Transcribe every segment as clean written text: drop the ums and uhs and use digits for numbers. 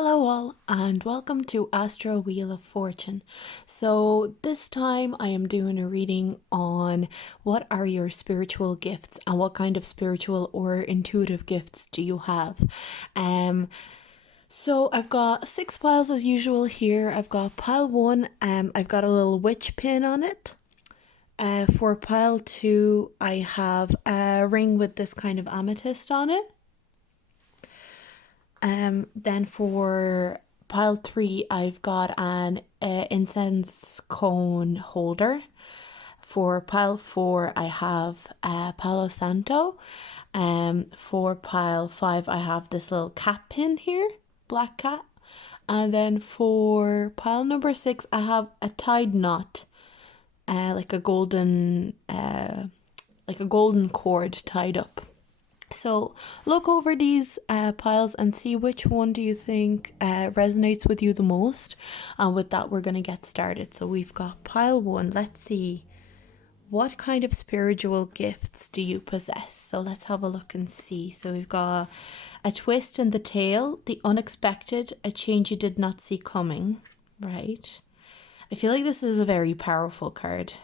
Hello all and welcome to Astro Wheel of Fortune. So this time I am doing a reading on what are your spiritual gifts and what kind of spiritual or intuitive gifts do you have. So I've got 6 piles as usual here. I've got pile 1, I've got a little witch pin on it. For pile 2 I have a ring with this kind of amethyst on it. Then for pile 3, I've got an incense cone holder. For pile 4, I have Palo Santo. For pile 5, I have this little cat pin here, black cat. And then for pile number 6, I have a tied knot, like a golden cord tied up. So look over these piles and see which one do you think resonates with you the most. And with that, we're going to get started. So we've got pile 1. Let's see, what kind of spiritual gifts do you possess? So let's have a look and see. So we've got a twist in the tail, the unexpected, a change you did not see coming, right? I feel like this is a very powerful card.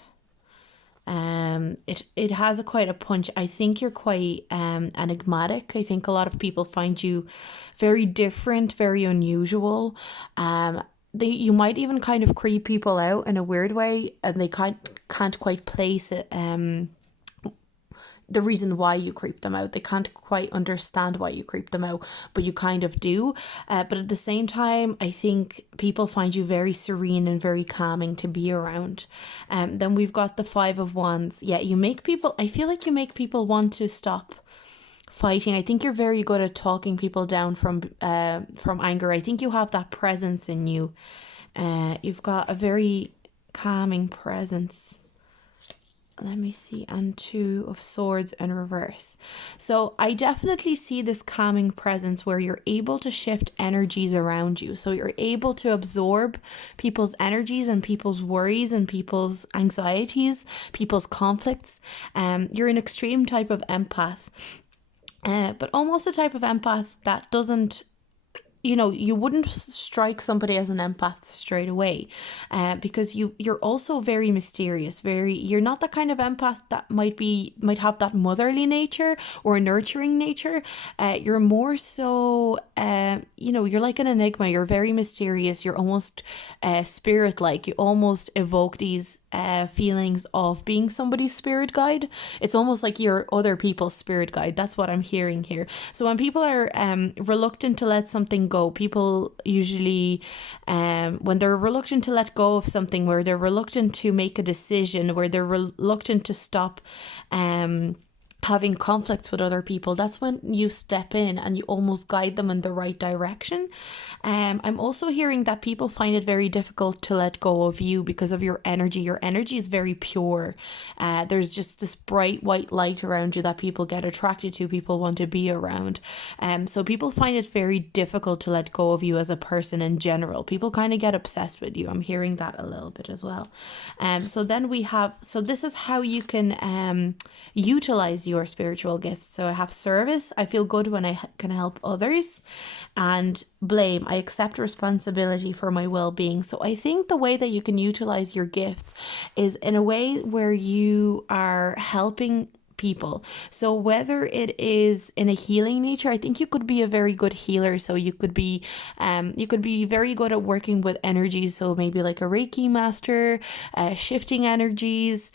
It has quite a punch. I think you're quite enigmatic. I think a lot of people find you very different, very unusual. You might even kind of creep people out in a weird way, and they can't quite place it. The reason why you creep them out. They can't quite understand why you creep them out, but you kind of do. But at the same time, I think people find you very serene and very calming to be around. Then we've got the 5 of Wands. Yeah, I feel like you make people want to stop fighting. I think you're very good at talking people down from anger. I think you have that presence in you. You've got a very calming presence. Let me see, and 2 of Swords in reverse. So I definitely see this calming presence where you're able to shift energies around you. So you're able to absorb people's energies and people's worries and people's anxieties, people's conflicts. You're an extreme type of empath, but almost a type of empath that doesn't, you wouldn't strike somebody as an empath straight away, because you're also very mysterious. You're not the kind of empath that might have that motherly nature or nurturing nature. You're more so, you're like an enigma. You're very mysterious. You're almost spirit-like. You almost evoke these feelings of being somebody's spirit guide. It's almost like you're other people's spirit guide. That's what I'm hearing here. So when people are reluctant to let something go, people usually, when they're reluctant to let go of something, where they're reluctant to make a decision, where they're reluctant to stop having conflicts with other people, that's when you step in and you almost guide them in the right direction. I'm also hearing that people find it very difficult to let go of you because of your energy. Your energy is very pure. There's just this bright white light around you that people get attracted to, people want to be around. So people find it very difficult to let go of you as a person in general. People kind of get obsessed with you. I'm hearing that a little bit as well. So this is how you can utilize your spiritual gifts. So I have service. I feel good when I can help others. And blame. I accept responsibility for my well-being. So I think the way that you can utilize your gifts is in a way where you are helping people. So whether it is in a healing nature, I think you could be a very good healer. So you could be very good at working with energies. So maybe like a Reiki master, shifting energies,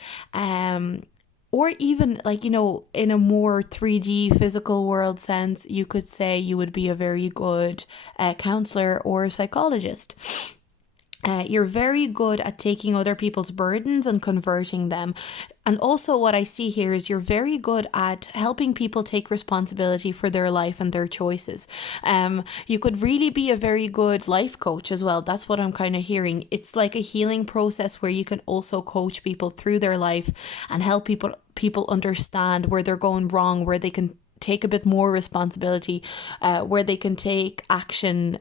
or even like, in a more 3D physical world sense, you could say you would be a very good counselor or psychologist. You're very good at taking other people's burdens and converting them. And also what I see here is you're very good at helping people take responsibility for their life and their choices. You could really be a very good life coach as well. That's what I'm kind of hearing. It's like a healing process where you can also coach people through their life and help people understand where they're going wrong, where they can take a bit more responsibility, where they can take action,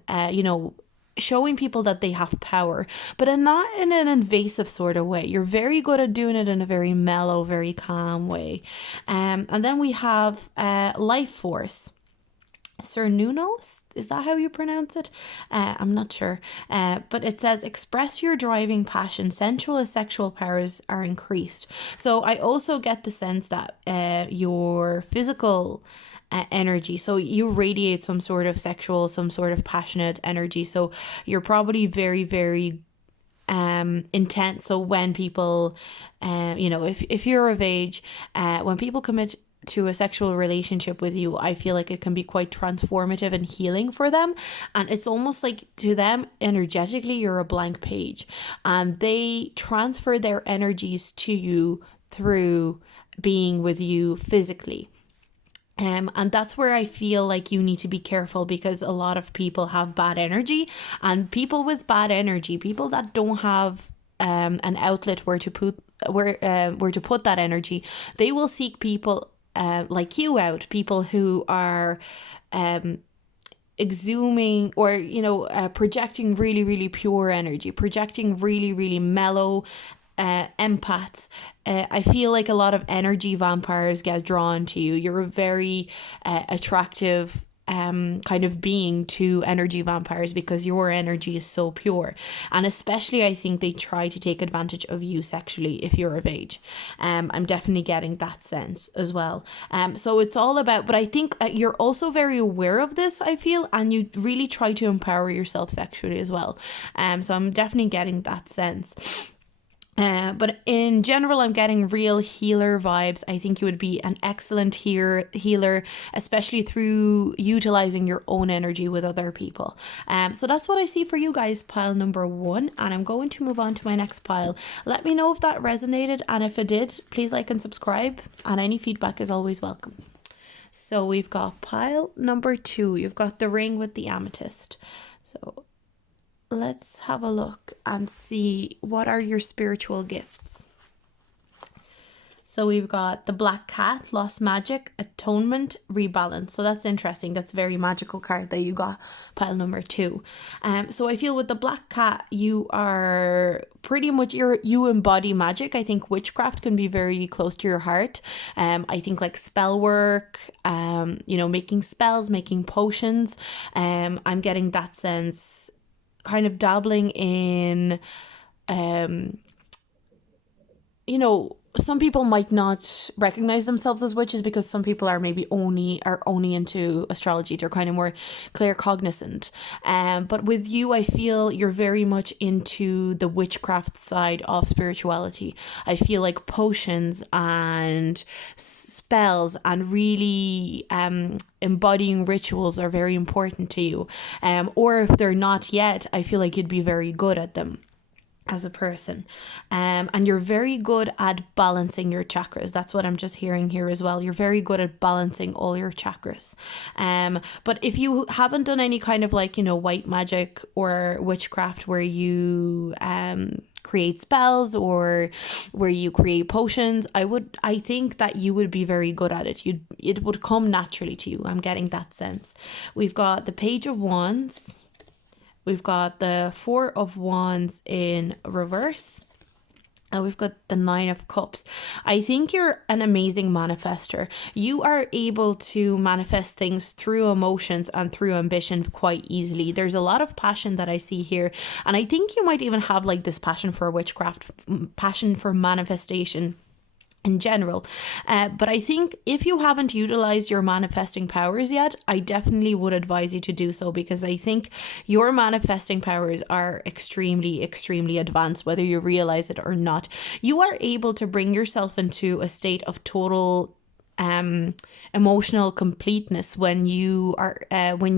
showing people that they have power, but not in an invasive sort of way. You're very good at doing it in a very mellow, very calm way. And then we have life force. Cernunos, is that how you pronounce it? I'm not sure. But it says, express your driving passion. Sensual as sexual powers are increased. So I also get the sense that your physical energy, so you radiate some sort of sexual, some sort of passionate energy. So you're probably very, very intense. So when people, if you're of age, when people commit to a sexual relationship with you, I feel like it can be quite transformative and healing for them. And it's almost like to them, energetically, you're a blank page. And they transfer their energies to you through being with you physically. And that's where I feel like you need to be careful, because a lot of people have bad energy, and people with bad energy, people that don't have an outlet where to put that energy, they will seek people like you out, people who are exhuming or projecting really, really pure energy, projecting really, really mellow empaths. I feel like a lot of energy vampires get drawn to you. You're a very attractive kind of being to energy vampires, because your energy is so pure. And especially, I think they try to take advantage of you sexually if you're of age. I'm definitely getting that sense as well. So it's all about, but I think you're also very aware of this, I feel, and you really try to empower yourself sexually as well. So I'm definitely getting that sense. But in general, I'm getting real healer vibes. I think you would be an excellent healer, especially through utilizing your own energy with other people. So that's what I see for you guys, pile number 1. And I'm going to move on to my next pile. Let me know if that resonated. And if it did, please like and subscribe. And any feedback is always welcome. So we've got pile number 2. You've got the ring with the amethyst. So let's have a look and see what are your spiritual gifts. So we've got the black cat, lost magic, atonement, rebalance. So that's interesting. That's a very magical card that you got, pile number 2. So I feel with the black cat, you are pretty much, you embody magic. I think witchcraft can be very close to your heart. I think like spell work, making spells, making potions. I'm getting that sense, kind of dabbling in, some people might not recognize themselves as witches, because some people are maybe only into astrology. They're kind of more claircognizant. But with you, I feel you're very much into the witchcraft side of spirituality. I feel like potions and spells and really embodying rituals are very important to you. Or if they're not yet, I feel like you'd be very good at them as a person. And you're very good at balancing your chakras. That's what I'm just hearing here as well. You're very good at balancing all your chakras. But if you haven't done any kind of white magic or witchcraft where you create spells or where you create potions, I think that you would be very good at it. It would come naturally to you. I'm getting that sense. We've got the Page of Wands. We've got the 4 of Wands in reverse. And we've got the 9 of Cups. I think you're an amazing manifester. You are able to manifest things through emotions and through ambition quite easily. There's a lot of passion that I see here. And I think you might even have this passion for witchcraft, passion for manifestation in general. But I think if you haven't utilized your manifesting powers yet, I definitely would advise you to do so, because I think your manifesting powers are extremely, extremely advanced, whether you realize it or not. You are able to bring yourself into a state of total emotional completeness when you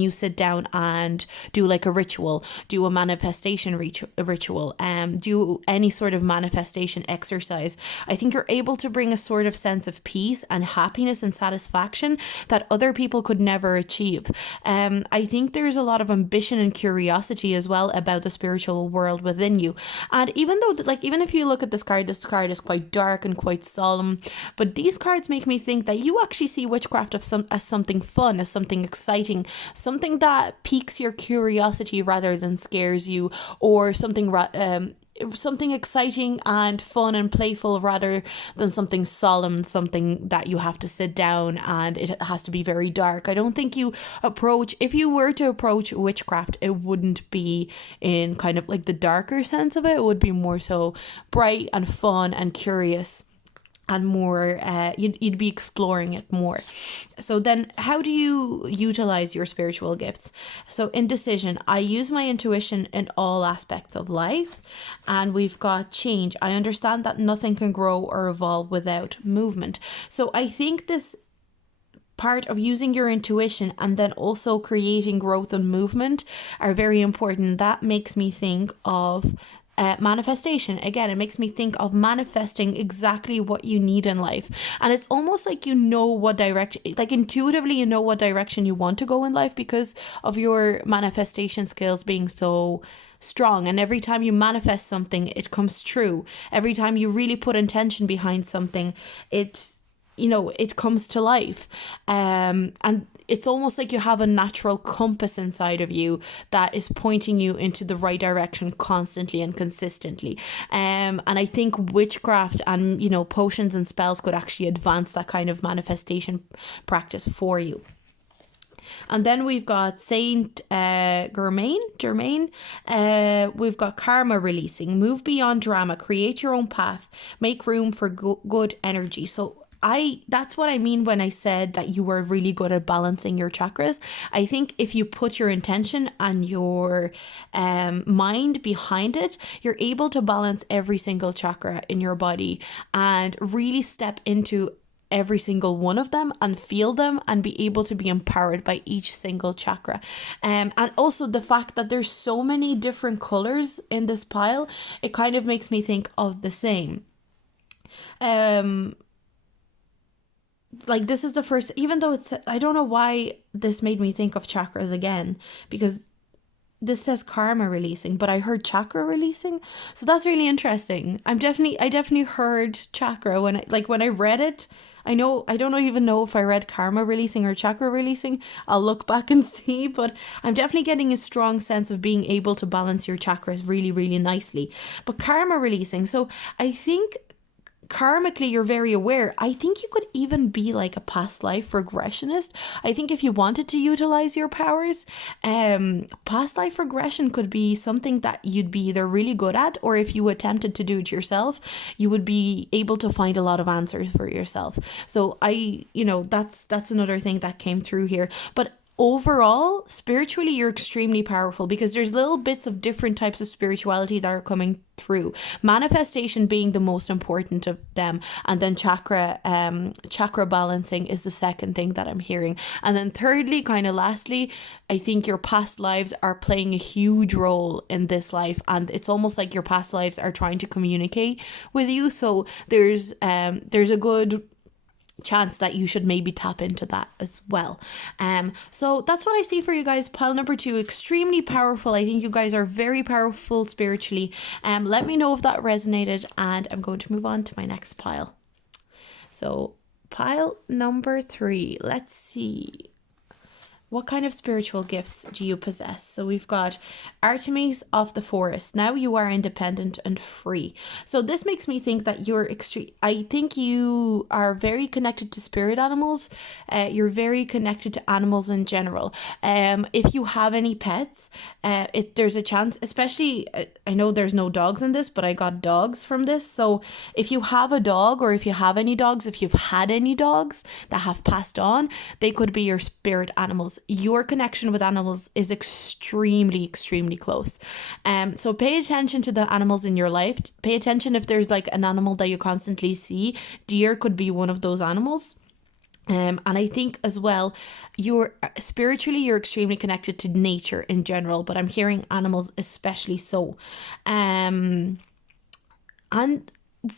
sit down and do a ritual, do a manifestation ritual, do any sort of manifestation exercise. I think you're able to bring a sort of sense of peace and happiness and satisfaction that other people could never achieve. I think there's a lot of ambition and curiosity as well about the spiritual world within you. And even though even if you look at this card is quite dark and quite solemn, but these cards make me think that you actually see witchcraft as something fun, as something exciting, something that piques your curiosity rather than scares you, or something something exciting and fun and playful rather than something solemn, something that you have to sit down and it has to be very dark. I don't think if you were to approach witchcraft, it wouldn't be in kind of like the darker sense of it. It would be more so bright and fun and curious and more, you'd be exploring it more. So then how do you utilize your spiritual gifts? So indecision, I use my intuition in all aspects of life. And we've got change, I understand that nothing can grow or evolve without movement. So I think this part of using your intuition and then also creating growth and movement are very important. That makes me think of manifestation. Again, it makes me think of manifesting exactly what you need in life. And it's almost like you know what direction, like intuitively you know what direction you want to go in life because of your manifestation skills being so strong. And every time you manifest something, it comes true. Every time you really put intention behind something, it comes to life. And it's almost like you have a natural compass inside of you that is pointing you into the right direction constantly and consistently. And I think witchcraft and, potions and spells could actually advance that kind of manifestation practice for you. And then we've got Saint Germain. We've got karma releasing, move beyond drama, create your own path, make room for good energy. So that's what I mean when I said that you were really good at balancing your chakras. I think if you put your intention and your mind behind it, you're able to balance every single chakra in your body and really step into every single one of them and feel them and be able to be empowered by each single chakra. And also the fact that there's so many different colors in this pile, it kind of makes me think of the same. Like this is the first, even though I don't know why this made me think of chakras again, because this says karma releasing, but I heard chakra releasing. So that's really interesting. I definitely heard chakra when I read it. I don't even know if I read karma releasing or chakra releasing. I'll look back and see, but I'm definitely getting a strong sense of being able to balance your chakras really, really nicely. But karma releasing, so I think karmically you're very aware. I think you could even be like a past life regressionist. I think if you wanted to utilize your powers, past life regression could be something that you'd be either really good at, or if you attempted to do it yourself, you would be able to find a lot of answers for yourself. So that's another thing that came through here. But overall, spiritually, you're extremely powerful because there's little bits of different types of spirituality that are coming through. Manifestation being the most important of them, and then chakra balancing is the second thing that I'm hearing. And then thirdly, kind of lastly, I think your past lives are playing a huge role in this life, and it's almost like your past lives are trying to communicate with you. So there's a good chance that you should maybe tap into that as well. So that's what I see for you guys. Pile number 2, extremely powerful. I think you guys are very powerful spiritually. Let me know if that resonated, and I'm going to move on to my next pile. So pile number 3, let's see. What kind of spiritual gifts do you possess? So we've got Artemis of the Forest. Now you are independent and free. So this makes me think that I think you are very connected to spirit animals. You're very connected to animals in general. If you have any pets, there's a chance, especially, I know there's no dogs in this, but I got dogs from this. So if you have a dog, or if you have any dogs, if you've had any dogs that have passed on, they could be your spirit animals. Your connection with animals is extremely, extremely close. So pay attention to the animals in your life. Pay attention if there's like an animal that you constantly see. Deer could be one of those animals. And I think as well, you're extremely connected to nature in general, but I'm hearing animals especially so. And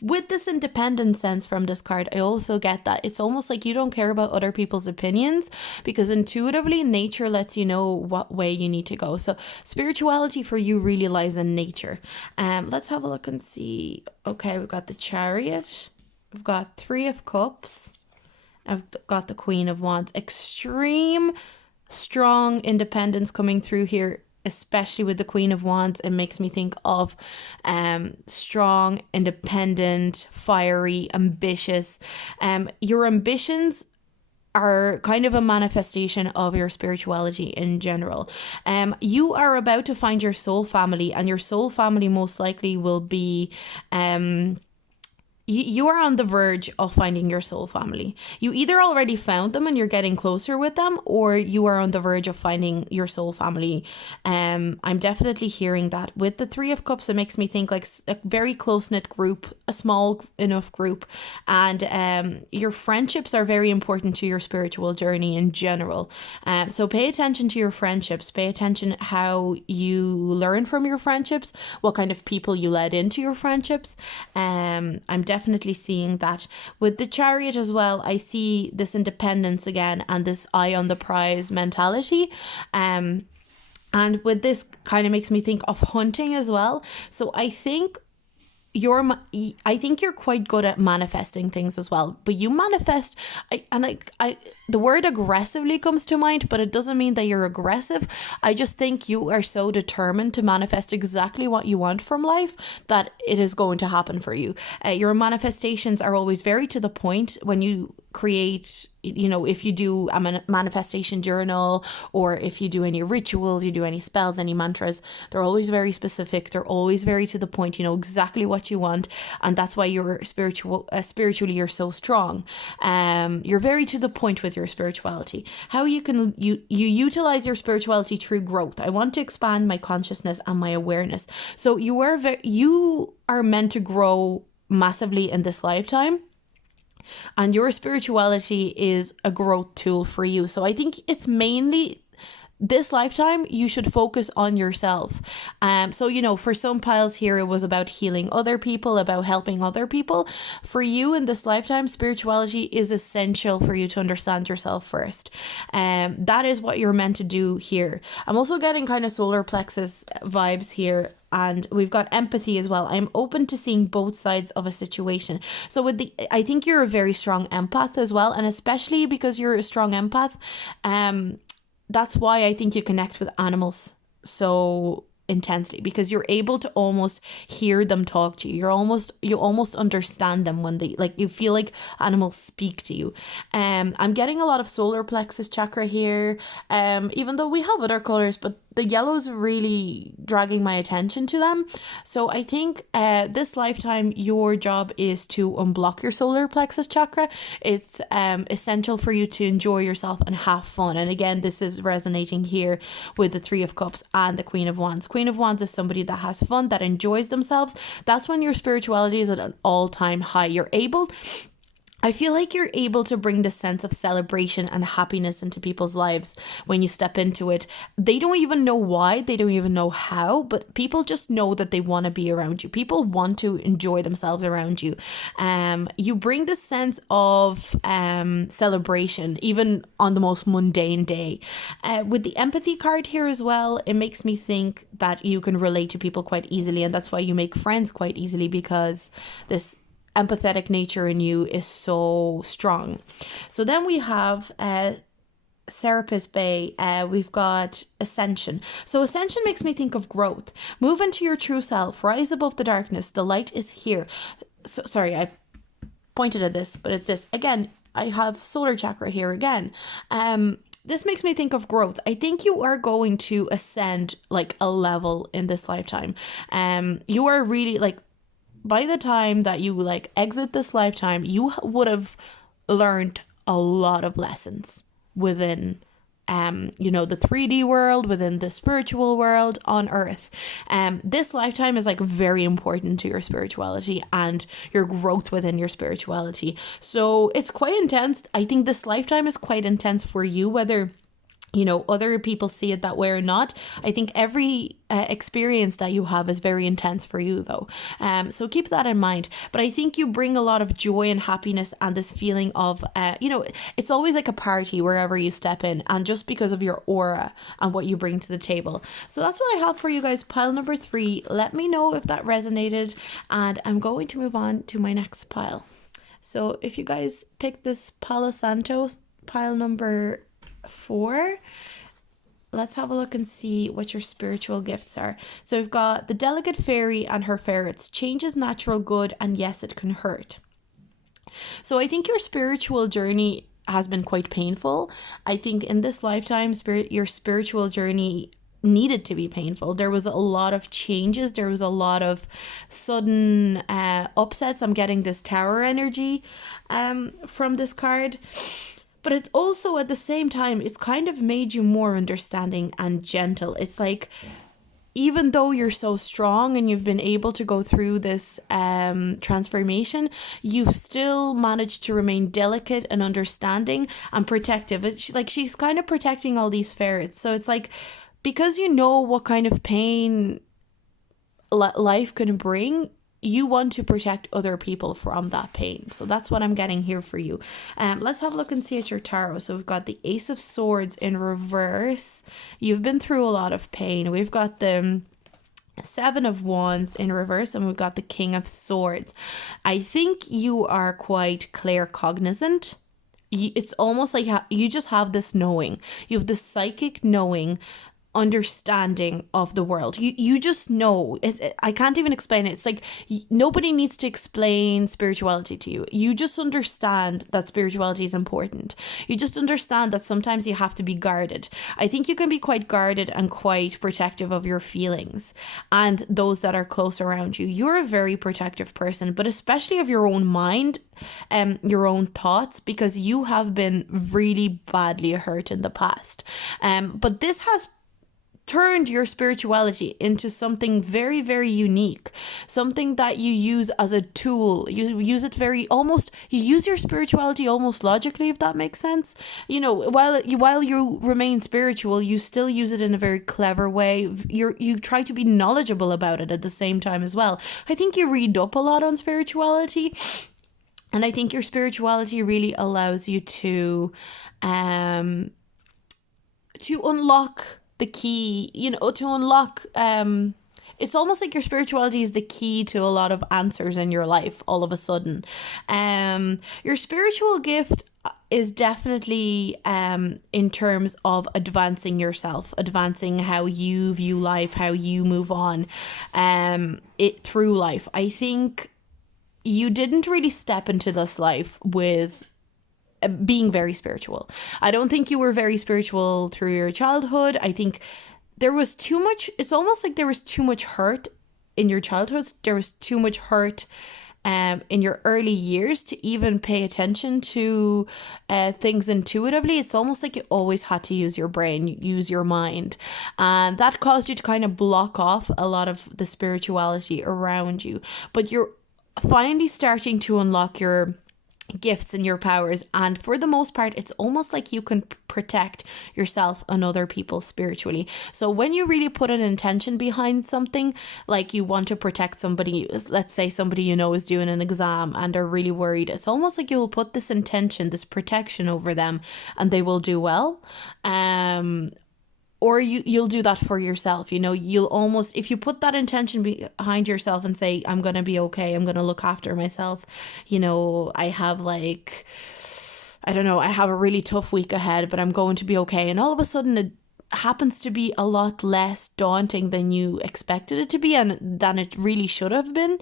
with this independent sense from this card, I also get that it's almost like you don't care about other people's opinions, because intuitively nature lets you know what way you need to go. So spirituality for you really lies in nature. Let's have a look and see. Okay, we've got the Chariot, we've got 3 of Cups, I've got the Queen of Wands. Extreme strong independence coming through here. especially with the Queen of Wands, it makes me think of strong, independent, fiery, ambitious. Your ambitions are kind of a manifestation of your spirituality in general. You are about to find your soul family, and your soul family most likely will be you are on the verge of finding your soul family. You either already found them and you're getting closer with them, or you are on the verge of finding your soul family. I'm definitely hearing that. With the Three of Cups, it makes me think like a very close-knit group, a small enough group. And your friendships are very important to your spiritual journey in general. So pay attention to your friendships. Pay attention how you learn from your friendships, what kind of people you let into your friendships. I'm definitely seeing that. With the Chariot as well, I see this independence again and this eye on the prize mentality. And with this kind of makes me think of hunting as well. So I think you're quite good at manifesting things as well, but you manifest, the word aggressively comes to mind, but it doesn't mean that you're aggressive. I just think you are so determined to manifest exactly what you want from life that it is going to happen for you. Your manifestations are always very to the point. When you create, if you do a manifestation journal, or if you do any rituals, you do any spells, any mantras, they're always very specific. They're always very to the point. You know exactly what you want, and that's why you're spiritually you're so strong. You're very to the point with your spirituality. How you utilize your spirituality through growth. I want to expand my consciousness and my awareness. So you are meant to grow massively in this lifetime. And your spirituality is a growth tool for you. So I think it's mainly this lifetime you should focus on yourself. So for some piles here it was about healing other people, about helping other people. For you in this lifetime, spirituality is essential for you to understand yourself first. That is what you're meant to do here. I'm also getting kind of solar plexus vibes here. And we've got empathy as well. I'm open to seeing both sides of a situation. So I think you're a very strong empath as well. And especially because you're a strong empath, that's why I think you connect with animals so intensely, because you're able to almost hear them talk to you. You almost understand them when you feel like animals speak to you. I'm getting a lot of solar plexus chakra here. Even though we have other colors, but the yellow's really dragging my attention to them. So I think this lifetime your job is to unblock your solar plexus chakra. It's essential for you to enjoy yourself and have fun. And again, this is resonating here with the Three of Cups and the Queen of Wands. Queen of Wands is somebody that has fun, that enjoys themselves. That's when your spirituality is at an all-time high. I feel like you're able to bring this sense of celebration and happiness into people's lives when you step into it. They don't even know why, they don't even know how, but people just know that they want to be around you. People want to enjoy themselves around you. You bring this sense of celebration, even on the most mundane day. With the empathy card here as well, it makes me think that you can relate to people quite easily, and that's why you make friends quite easily, because this empathetic nature in you is so strong. So then we have Serapis Bay. We've got Ascension. So Ascension makes me think of growth. Move into your true self. Rise above the darkness. The light is here. So sorry, I pointed at this, but it's this. Again, I have solar chakra here again. This makes me think of growth. I think you are going to ascend like a level in this lifetime. You are really by the time that you exit this lifetime, you would have learned a lot of lessons within the 3D world, within the spiritual world on earth. This lifetime is very important to your spirituality and your growth within your spirituality. So it's quite intense. I think this lifetime is quite intense for you, whether other people see it that way or not. I think every experience that you have is very intense for you though. So keep that in mind. But I think you bring a lot of joy and happiness and this feeling of, it's always like a party wherever you step in, and just because of your aura and what you bring to the table. So that's what I have for you guys. Pile number 3. Let me know if that resonated, and I'm going to move on to my next pile. So if you guys pick this Palo Santo, pile number 4, let's have a look and see what your spiritual gifts are. So we've got the delicate fairy and her ferrets. Change is natural good, and yes, it can hurt. So I think your spiritual journey has been quite painful. I think in this lifetime, your spiritual journey needed to be painful. There was a lot of changes. There was a lot of sudden upsets. I'm getting this tower energy from this card. But it's also at the same time, it's kind of made you more understanding and gentle. It's like, even though you're so strong and you've been able to go through this transformation, you've still managed to remain delicate and understanding and protective. It's like she's kind of protecting all these ferrets. So it's like, because you know what kind of pain life can bring, you want to protect other people from that pain. So that's what I'm getting here for you. Let's have a look and see at your tarot. So we've got the Ace of Swords in reverse. You've been through a lot of pain. We've got the Seven of Wands in reverse, and we've got the King of Swords. I think you are quite claircognizant. It's almost like you just have this knowing. You have this psychic knowing, understanding of the world. You just know it. I can't even explain it. It's like nobody needs to explain spirituality to you. You just understand that spirituality is important. You just understand that sometimes you have to be guarded. I think you can be quite guarded and quite protective of your feelings and those that are close around you. You're a very protective person, but especially of your own mind, your own thoughts, because you have been really badly hurt in the past. But this has turned your spirituality into something very, very unique, something that you use as a tool. You use it you use your spirituality almost logically, if that makes sense. You know, while you remain spiritual, you still use it in a very clever way. You try to be knowledgeable about it at the same time as well. I think you read up a lot on spirituality, and I think your spirituality really allows you to unlock the key, to unlock, it's almost like your spirituality is the key to a lot of answers in your life all of a sudden. Your spiritual gift is definitely in terms of advancing yourself, advancing how you view life, how you move on through life. I think you didn't really step into this life with being very spiritual. I don't think you were very spiritual through your childhood. I think there was too much, it's almost like there was too much hurt in your childhood. There was too much hurt in your early years to even pay attention to things intuitively. It's almost like you always had to use your brain, use your mind. And that caused you to kind of block off a lot of the spirituality around you. But you're finally starting to unlock your gifts and your powers, and for the most part it's almost like you can protect yourself and other people spiritually. So when you really put an intention behind something, like you want to protect somebody, let's say somebody you know is doing an exam and are really worried, it's almost like you'll put this intention, this protection over them, and they will do well. Or you'll do that for yourself. You'll almost, if you put that intention behind yourself and say, I'm going to be okay, I'm going to look after myself. I have I have a really tough week ahead, but I'm going to be okay. And all of a sudden it happens to be a lot less daunting than you expected it to be, and than it really should have been.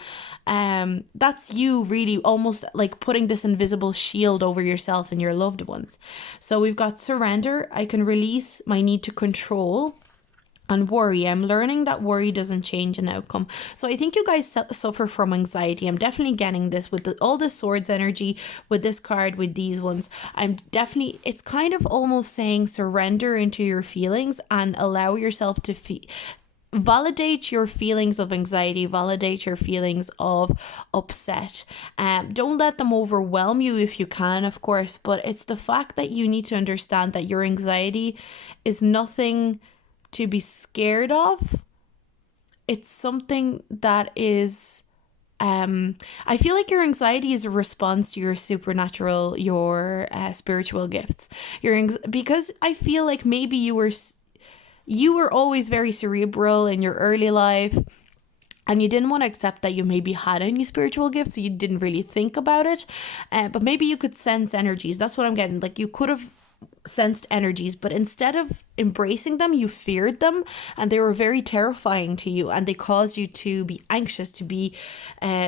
That's you really almost like putting this invisible shield over yourself and your loved ones. So we've got surrender. I can release my need to control. And worry, I'm learning that worry doesn't change an outcome. So I think you guys suffer from anxiety. I'm definitely getting this with all the swords energy, with this card, with these ones. It's kind of almost saying surrender into your feelings and allow yourself to validate your feelings of anxiety, validate your feelings of upset. Don't let them overwhelm you if you can, of course, but it's the fact that you need to understand that your anxiety is nothing to be scared of. It's something that is I feel like your anxiety is a response to your supernatural, your spiritual gifts. Because I feel like maybe you were always very cerebral in your early life, and you didn't want to accept that you maybe had any spiritual gifts, so you didn't really think about it. But maybe you could sense energies. That's what I'm getting. Like you could have sensed energies, but instead of embracing them, you feared them, and they were very terrifying to you, and they caused you to be anxious, to be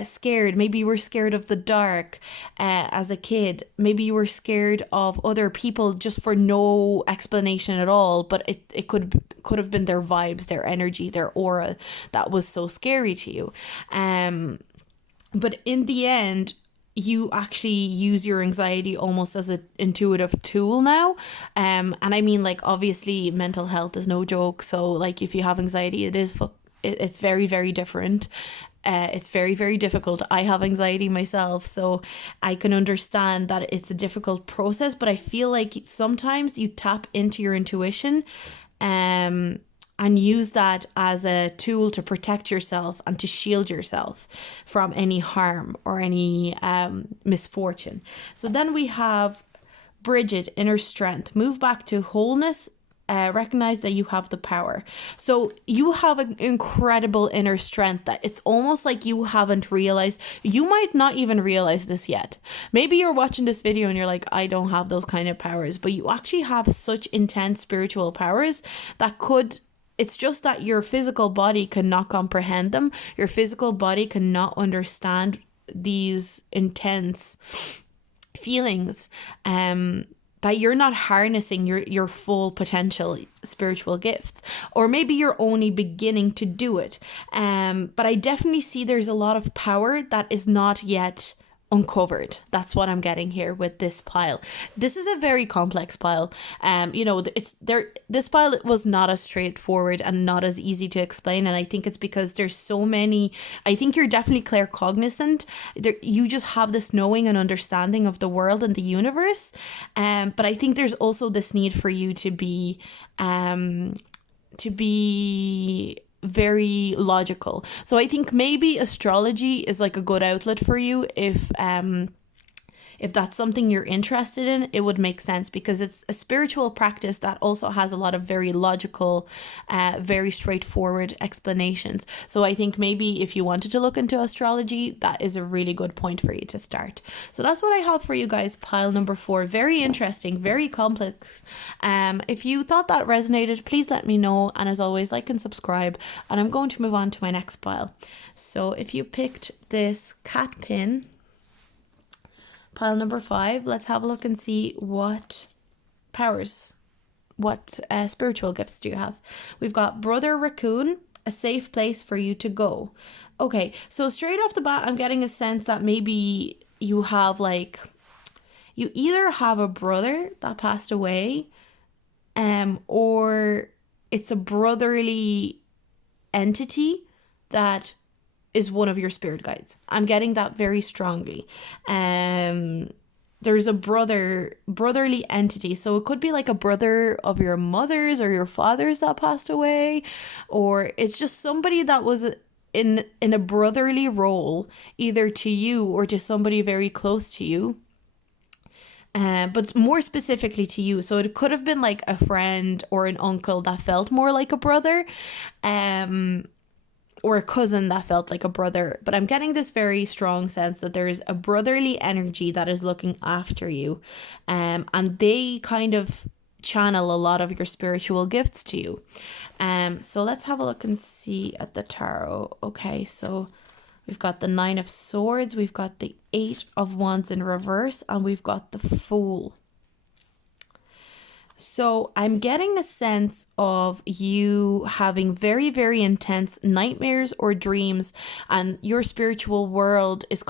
scared. Maybe you were scared of the dark as a kid. Maybe you were scared of other people just for no explanation at all, but it could have been their vibes, their energy, their aura that was so scary to you. But in the end, you actually use your anxiety almost as an intuitive tool now. And I mean, like, obviously mental health is no joke. So like, if you have anxiety, it's very, very different. It's very, very difficult. I have anxiety myself, so I can understand that it's a difficult process, but I feel like sometimes you tap into your intuition, um, and use that as a tool to protect yourself and to shield yourself from any harm or any misfortune. So then we have Bridget, inner strength. Move back to wholeness. Recognize that you have the power. So you have an incredible inner strength that it's almost like you haven't realized. You might not even realize this yet. Maybe you're watching this video and you're like, I don't have those kind of powers, but you actually have such intense spiritual powers that could. It's just that your physical body cannot comprehend them. Your physical body cannot understand these intense feelings. That you're not harnessing your full potential spiritual gifts, or maybe you're only beginning to do it. But I definitely see there's a lot of power that is not yet uncovered. That's what I'm getting here with this pile. This is a very complex pile. It's there. This pile was not as straightforward and not as easy to explain, and I think it's because there's so many. I think you're definitely claircognizant. You just have this knowing and understanding of the world and the universe. But I think there's also this need for you to be very logical. So I think maybe astrology is like a good outlet for you if that's something you're interested in. It would make sense because it's a spiritual practice that also has a lot of very logical, very straightforward explanations. So I think maybe if you wanted to look into astrology, that is a really good point for you to start. So that's what I have for you guys. Pile number 4, very interesting, very complex. If you thought that resonated, please let me know. And as always, like and subscribe. And I'm going to move on to my next pile. So if you picked this cat pin, pile number 5, let's have a look and see what powers, what spiritual gifts do you have. We've got Brother Raccoon, a safe place for you to go. Okay, so straight off the bat, I'm getting a sense that maybe you have you either have a brother that passed away, or it's a brotherly entity that is one of your spirit guides. I'm getting that very strongly. There's a brotherly entity. So it could be like a brother of your mother's or your father's that passed away, or it's just somebody that was in a brotherly role, either to you or to somebody very close to you. But more specifically to you. So it could have been like a friend or an uncle that felt more like a brother. Or a cousin that felt like a brother. But I'm getting this very strong sense that there is a brotherly energy that is looking after you. And they kind of channel a lot of your spiritual gifts to you. So let's have a look and see at the tarot. Okay, so we've got the 9 of Swords, we've got the 8 of Wands in reverse, and we've got the Fool. So I'm getting a sense of you having very, very intense nightmares or dreams, and your spiritual world is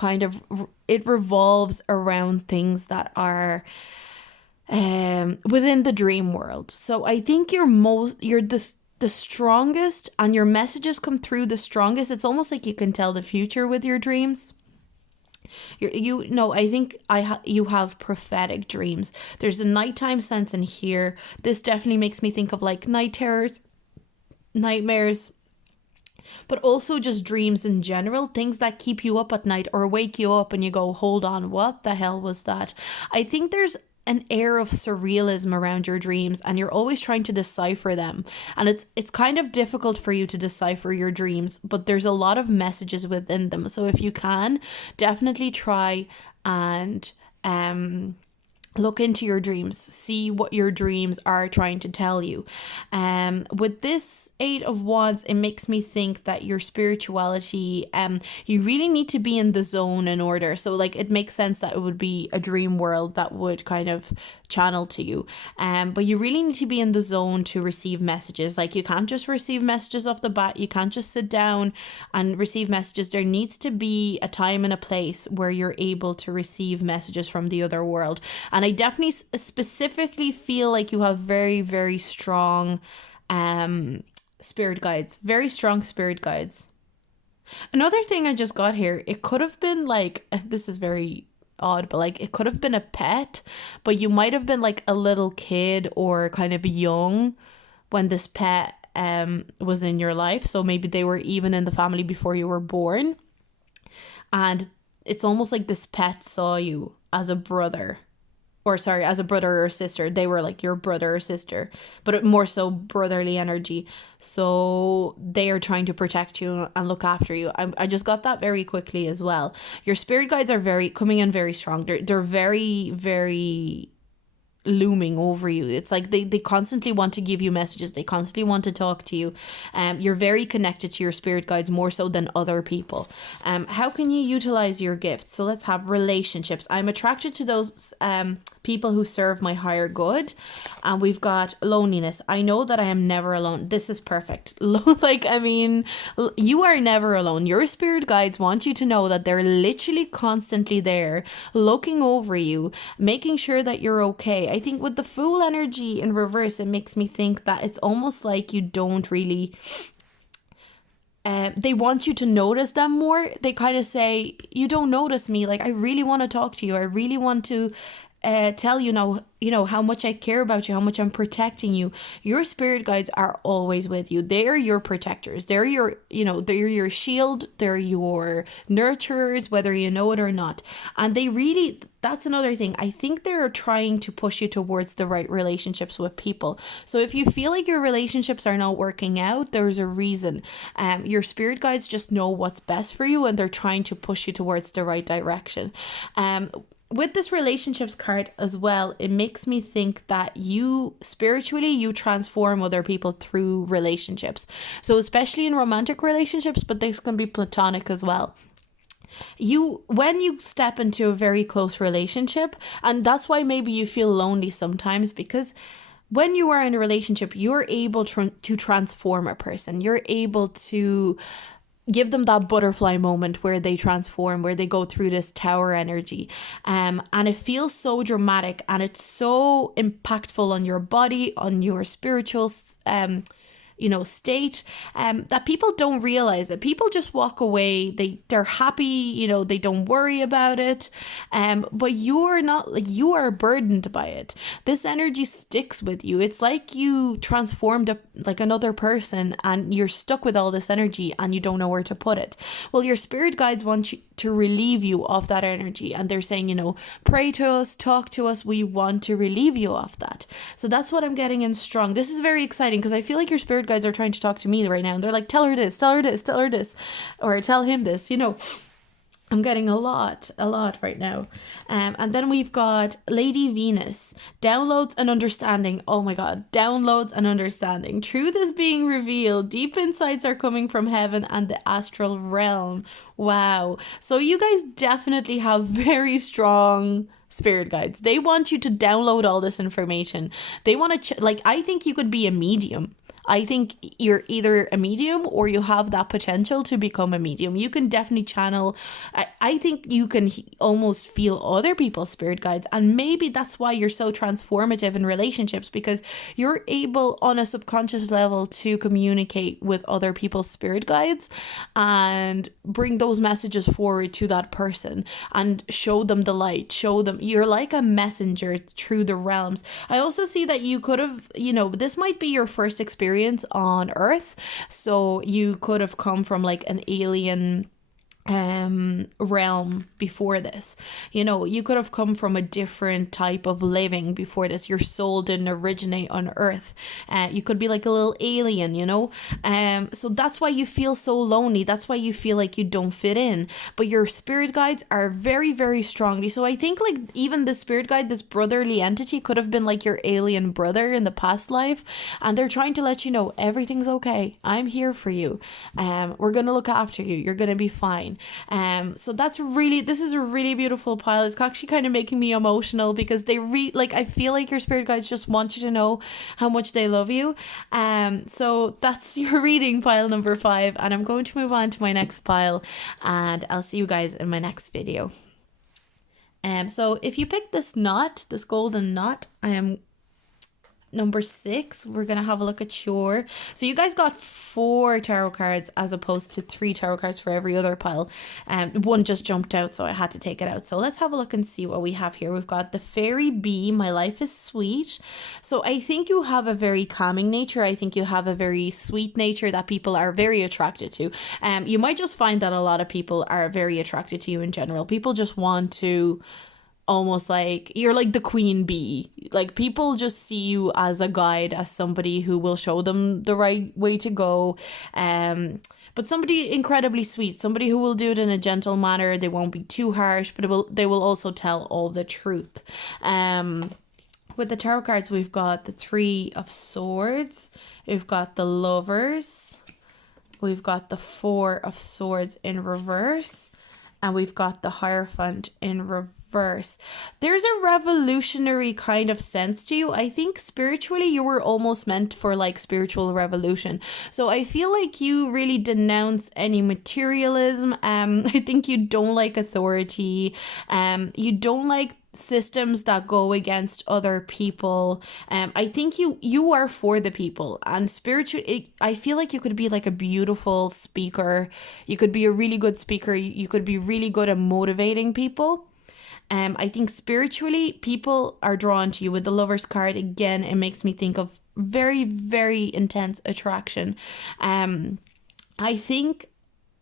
it revolves around things that are within the dream world. So I think you're the strongest, and your messages come through the strongest. It's almost like you can tell the future with your dreams. I think you have prophetic dreams. There's a nighttime sense in here. This definitely makes me think of like night terrors, nightmares, but also just dreams in general, things that keep you up at night or wake you up and you go, hold on, what the hell was that? I think there's an air of surrealism around your dreams, and you're always trying to decipher them, and it's kind of difficult for you to decipher your dreams, but there's a lot of messages within them. So if you can, definitely try and look into your dreams, see what your dreams are trying to tell you. With this Eight of Wands, it makes me think that your spirituality, you really need to be in the zone in order. So like it makes sense that it would be a dream world that would kind of channel to you. But you really need to be in the zone to receive messages. Like you can't just receive messages off the bat. You can't just sit down and receive messages. There needs to be a time and a place where you're able to receive messages from the other world. And I definitely specifically feel like you have very, very strong spirit guides, very strong spirit guides. Another thing I just got here, it could have been like, this is very odd, but like it could have been a pet, but you might have been like a little kid or kind of young when this pet was in your life. So maybe they were even in the family before you were born. And it's almost like this pet saw you as a brother, or sorry, as a brother or sister. They were like your brother or sister, but more so brotherly energy. So they are trying to protect you and look after you. I just got that very quickly as well. Your spirit guides are very coming in very strong. They're very, very looming over you. It's like they constantly want to give you messages. They constantly want to talk to you. You're very connected to your spirit guides more so than other people. How can you utilize your gifts? So let's have relationships. I'm attracted to those people who serve my higher good. And we've got loneliness. I know that I am never alone. This is perfect. Like, I mean, you are never alone. Your spirit guides want you to know that they're literally constantly there, looking over you, making sure that you're okay. I think with the Fool energy in reverse, it makes me think that it's almost like you don't really they want you to notice them more. They kind of say, you don't notice me. Like, I really want to talk to you. I really want to tell you now, you know, how much I care about you, how much I'm protecting you. Your spirit guides are always with you. They're your protectors. They're your, you know, they're your shield. They're your nurturers, whether you know it or not. And they really, that's another thing. I think they're trying to push you towards the right relationships with people. So if you feel like your relationships are not working out, there's a reason. Your spirit guides just know what's best for you, and they're trying to push you towards the right direction. With this relationships card as well, it makes me think that you spiritually, you transform other people through relationships. So especially in romantic relationships, but this can be platonic as well. When you step into a very close relationship, and that's why maybe you feel lonely sometimes, because when you are in a relationship, you're able to transform a person. You're able to give them that butterfly moment where they transform, where they go through this tower energy. And it feels so dramatic, and it's so impactful on your body, on your spiritual state, that people don't realize it. People just walk away. They're happy, they don't worry about it. But you're not, like, you are burdened by it. This energy sticks with you. It's like you transformed like another person, and you're stuck with all this energy and you don't know where to put it. Well, your spirit guides want you to relieve you of that energy, and they're saying, pray to us, talk to us. We want to relieve you of that. So that's what I'm getting in strong. This is very exciting, because I feel like your spirit guides are trying to talk to me right now, and they're like, tell her this, tell her this, tell her this, or tell him this. I'm getting a lot right now. And then we've got Lady Venus, downloads and understanding. Oh my God, downloads and understanding. Truth is being revealed. Deep insights are coming from heaven and the astral realm. Wow. So you guys definitely have very strong spirit guides. They want you to download all this information. They want to, I think you could be a medium. I think you're either a medium or you have that potential to become a medium. You can definitely channel. I think you can almost feel other people's spirit guides. And maybe that's why you're so transformative in relationships, because you're able on a subconscious level to communicate with other people's spirit guides and bring those messages forward to that person and show them the light, show them you're like a messenger through the realms. I also see that you could have, this might be your first experience on Earth. So you could have come from like an alien realm before this. You know, you could have come from a different type of living before this. Your soul didn't originate on earth. You could be like a little alien, you know. So that's why you feel so lonely. That's why you feel like you don't fit in. But your spirit guides are very, very strongly. So I think like even the spirit guide, this brotherly entity, could have been like your alien brother in the past life, and they're trying to let you know everything's okay. I'm here for you. We're gonna look after you. You're gonna be fine. So this is a really beautiful pile. It's actually kind of making me emotional because I feel like your spirit guides just want you to know how much they love you. So that's your reading, pile number 5, and I'm going to move on to my next pile, and I'll see you guys in my next video. So if you pick this golden knot, I am number 6. We're gonna have a look at your, so you guys got 4 tarot cards as opposed to 3 tarot cards for every other pile. One just jumped out, so I had to take it out. So let's have a look and see what we have here. We've got the fairy bee, my life is sweet. So I think you have a very calming nature. I think you have a very sweet nature that people are very attracted to. You might just find that a lot of people are very attracted to you in general. People just want to, almost like you're like the queen bee. Like people just see you as a guide, as somebody who will show them the right way to go. But somebody incredibly sweet, somebody who will do it in a gentle manner. They won't be too harsh, but they will also tell all the truth. With the tarot cards, we've got the 3 of Swords, we've got the Lovers, we've got the 4 of Swords in reverse, and we've got the Hierophant in reverse. There's a revolutionary kind of sense to you. I think spiritually you were almost meant for like spiritual revolution. So I feel like you really denounce any materialism. I think you don't like authority. You don't like systems that go against other people. I think you are for the people, and spiritually I feel like you could be like a beautiful speaker. You could be a really good speaker. You could be really good at motivating people. I think spiritually people are drawn to you. With the Lover's card, again, it makes me think of very, very intense attraction. I think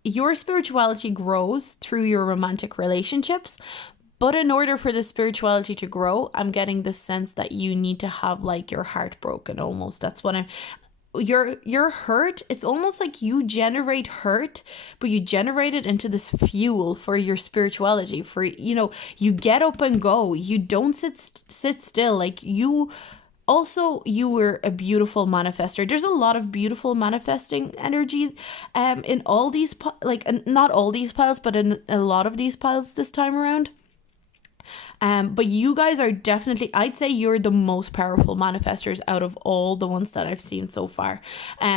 your spirituality grows through your romantic relationships, but in order for the spirituality to grow, I'm getting the sense that you need to have like your heart broken almost. That's what you're hurt. It's almost like you generate hurt, but you generate it into this fuel for your spirituality. For, you know, you get up and go. You don't sit still. Like you were a beautiful manifester. There's a lot of beautiful manifesting energy in all these not all these piles, but in a lot of these piles this time around. But you guys are definitely, I'd say you're the most powerful manifestors out of all the ones that I've seen so far.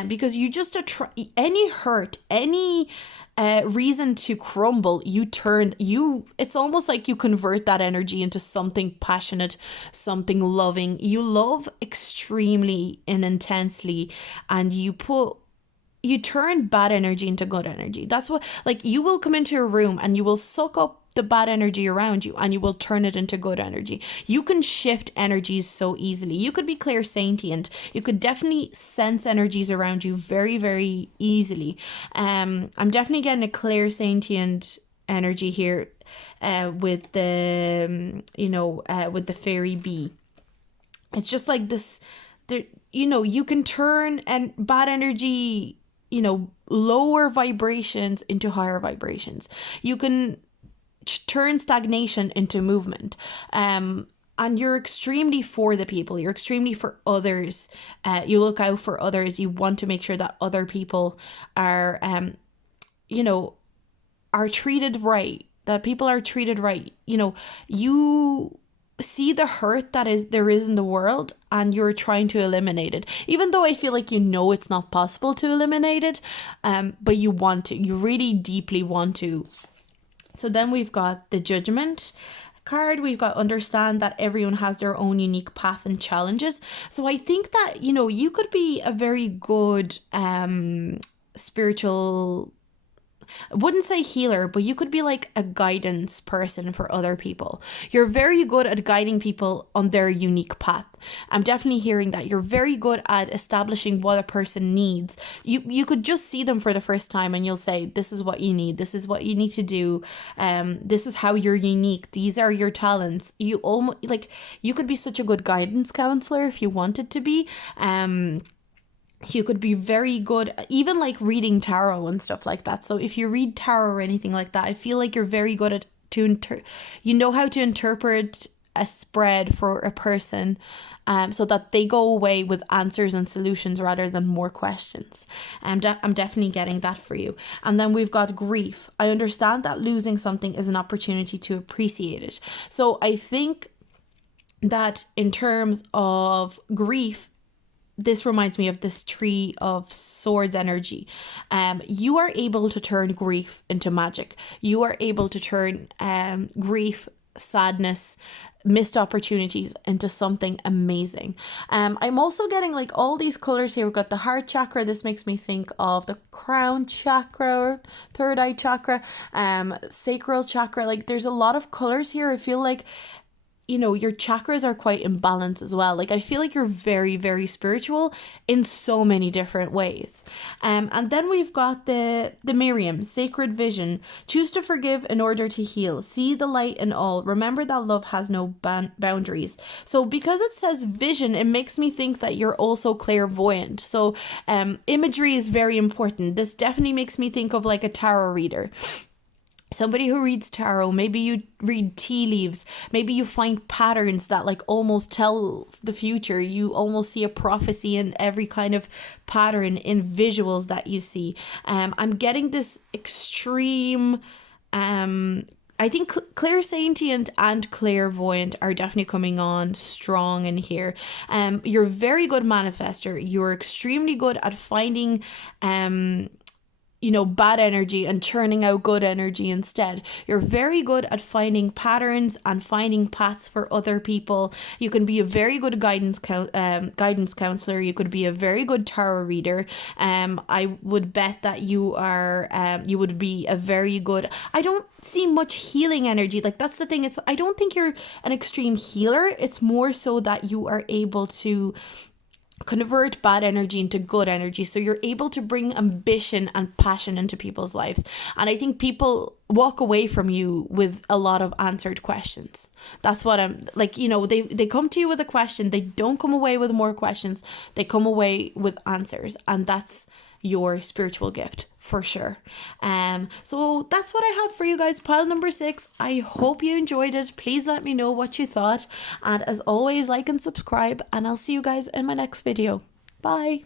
Because you just attract any hurt, any reason to crumble, it's almost like you convert that energy into something passionate, something loving. You love extremely and intensely, and you turn bad energy into good energy. That's what, like, you will come into a room and you will suck up the bad energy around you and you will turn it into good energy. You can shift energies so easily. You could be clairsentient. You could definitely sense energies around you very, very easily. I'm definitely getting a clairsentient energy here with the, with the fairy bee. It's just like this, you can turn and bad energy, lower vibrations into higher vibrations. You can turn stagnation into movement. And you're extremely for the people. You're extremely for others. You look out for others. You want to make sure that other people are, are treated right. That people are treated right. You see the hurt there is in the world, and you're trying to eliminate it, even though I feel like it's not possible to eliminate it, but you want to, you really deeply want to. So then we've got the Judgment card. We've got understand that everyone has their own unique path and challenges. So I think that you could be a very good spiritual I wouldn't say healer, but you could be like a guidance person for other people. You're very good at guiding people on their unique path. I'm definitely hearing that. You're very good at establishing what a person needs. You could just see them for the first time and you'll say, this is what you need. This is what you need to do. This is how you're unique. These are your talents. You almost like, you could be such a good guidance counselor if you wanted to be. You could be very good, even like reading tarot and stuff like that. So if you read tarot or anything like that, I feel like you're very good at you know how to interpret a spread for a person, so that they go away with answers and solutions rather than more questions. I'm definitely getting that for you. And then we've got grief. I understand that losing something is an opportunity to appreciate it. So I think that in terms of grief, this reminds me of this Three of Swords energy. You are able to turn grief into magic. You are able to turn grief, sadness, missed opportunities into something amazing. I'm also getting like all these colors here. We've got the heart chakra. This makes me think of the crown chakra or third eye chakra, sacral chakra. Like there's a lot of colors here. I feel like, you know, your chakras are quite in balance as well. Like I feel like you're very, very spiritual in so many different ways. And then we've got the Miriam, sacred vision. Choose to forgive in order to heal. See the light in all. Remember that love has no boundaries. So because it says vision, it makes me think that you're also clairvoyant. So imagery is very important. This definitely makes me think of like a tarot reader. Somebody who reads tarot, maybe you read tea leaves, maybe you find patterns that like almost tell the future. You almost see a prophecy in every kind of pattern in visuals that you see. I'm getting this extreme, I think clairsentient and clairvoyant are definitely coming on strong in here. You're a very good manifester. You're extremely good at finding you know, bad energy and churning out good energy instead. You're very good at finding patterns and finding paths for other people. You can be a very good guidance counselor. You could be a very good tarot reader. I would bet that you are you would be a very good, I don't see much healing energy. Like that's the thing. I don't think you're an extreme healer. It's more so that you are able to convert bad energy into good energy, so you're able to bring ambition and passion into people's lives. And I think people walk away from you with a lot of answered questions. That's what I'm like, you know, they come to you with a question, they don't come away with more questions, they come away with answers, and that's your spiritual gift for sure. So that's what I have for you guys, pile number 6. I hope you enjoyed it. Please let me know what you thought, and as always, like and subscribe, and I'll see you guys in my next video. Bye.